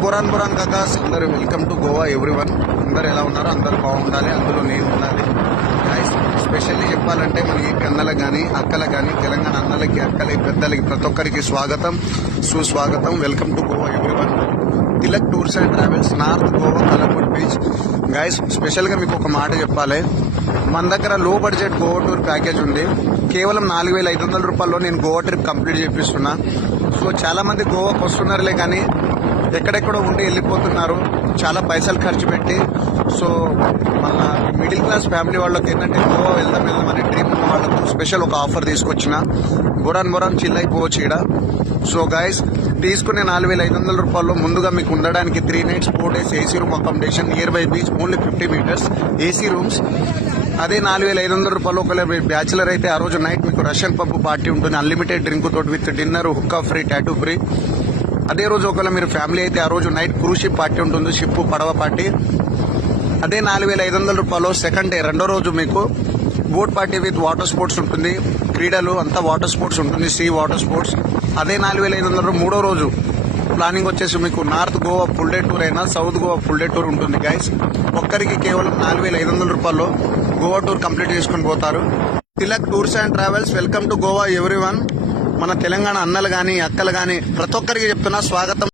బురాన్ కాకాస్ అందరూ welcome to Goa everyone. అందరు ఎలా ఉన్నారు? అందరు బాగుండాలి, అందులో నేను ఉండాలి. స్పెషల్లీ చెప్పాలంటే మనకి అన్నలకు కానీ అక్కలకు కానీ తెలంగాణ అన్నలకి అక్కలకి పెద్దలకి ప్రతి ఒక్కరికి స్వాగతం సుస్వాగతం. Welcome to Goa everyone. Tilak tours and travels, north Goa, కలపూర్ బీచ్. గైస్ స్పెషల్గా మీకు ఒక మాట చెప్పాలి. మన దగ్గర లో బడ్జెట్ గోవా టూర్ ప్యాకేజ్ ఉంది. కేవలం 4,500 రూపాయల్లో నేను గోవా ట్రిప్ కంప్లీట్ చేపిస్తున్నా. సో చాలా మంది గోవాకు వస్తున్నారులే కానీ ఎక్కడెక్కడో ఉండి వెళ్ళిపోతున్నారు, చాలా పైసలు ఖర్చు పెట్టి. సో మన మిడిల్ క్లాస్ ఫ్యామిలీ వాళ్ళకి ఏంటంటే గోవా వెళ్దాం అనే డ్రీమ్ ఉన్న వాళ్ళకు స్పెషల్ ఒక ఆఫర్ తీసుకొచ్చిన. బురాన్ చిల్ అయిపోవచ్చు ఇక్కడ. సో గైస్ తీసుకునే 4,500 రూపాయల్లో ముందుగా మీకు ఉండడానికి 3 nights 4 days AC room accommodation near by beach, only 50 meters AC rooms. అదే 4,500 రూపాయలు ఒకవేళ బ్యాచులర్ అయితే ఆ రోజు నైట్ మీకు రష్యన్ పబ్ పార్టీ ఉంటుంది, అన్లిమిటెడ్ డ్రింక్ తోటి with dinner, hookah free, tattoo free. అదే రోజు ఒకవేళ మీరు ఫ్యామిలీ అయితే ఆ రోజు నైట్ క్రూజ్ షిప్ పార్టీ ఉంటుంది, షిప్ పడవ పార్టీ. అదే 4,500 రూపాయలు సెకండ్ డే రెండో రోజు మీకు boat party with water sports ఉంటుంది, క్రీడలు అంతా వాటర్ స్పోర్ట్స్ ఉంటుంది, సీ వాటర్ స్పోర్ట్స్. అదే 4,500 మూడో రోజు ప్లానింగ్ వచ్చేసి మీకు north Goa full day tour అయినా south Goa full day tour ఉంటుంది గైస్. ఒక్కరికి కేవలం 4,500 రూపాయల్లో గోవా టూర్ కంప్లీట్ చేసుకుని పోతారు. Tilak tours and travels, welcome to Goa everyone. మన తెలంగాణ అన్నలు కానీ అక్కలు కానీ ప్రతి ఒక్కరికి చెప్తున్నా స్వాగతం.